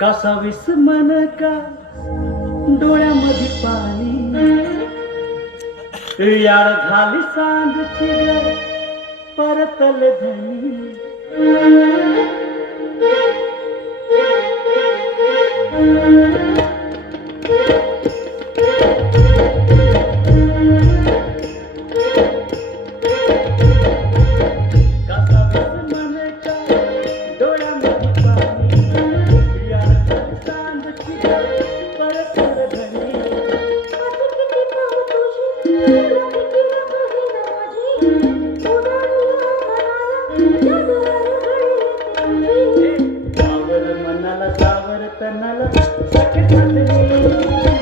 कसा विस्मन का डोळ्यामध्ये पाणी यार झाली सांज परतल धनी Thank you. ಸನಲ ಸಖ ಸದನಿ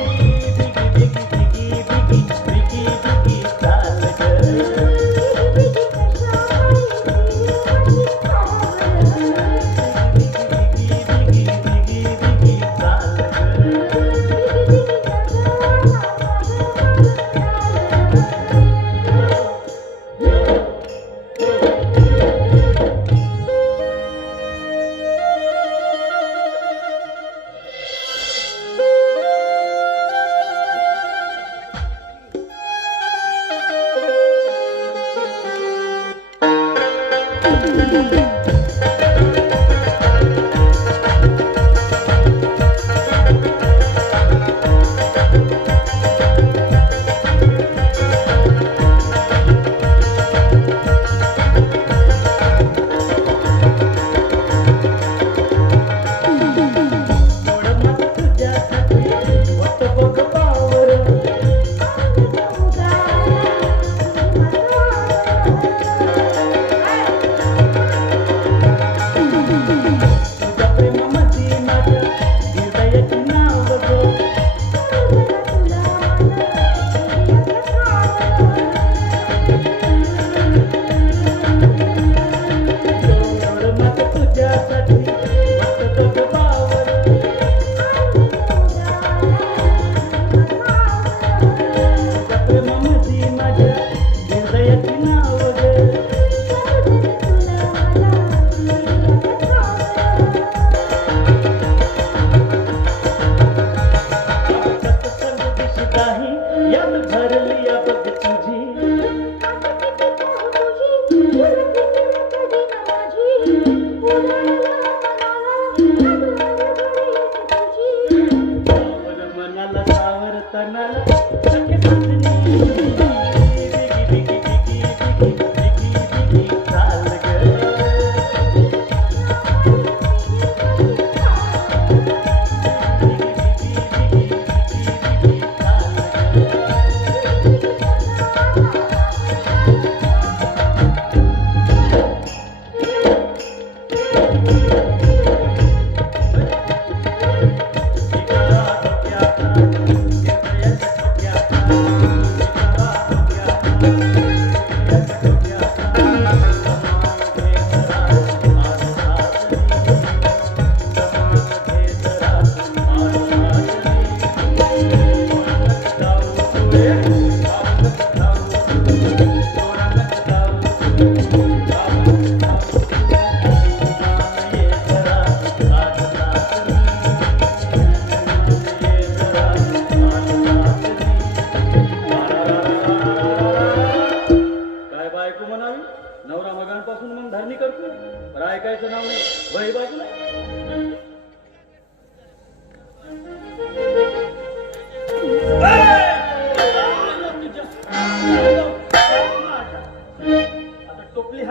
कलिया बघ तुझी. मनाला सावरताना म्हणायचं पण ऐकायचं नाव नाही. वही बाजूला. आता टोपली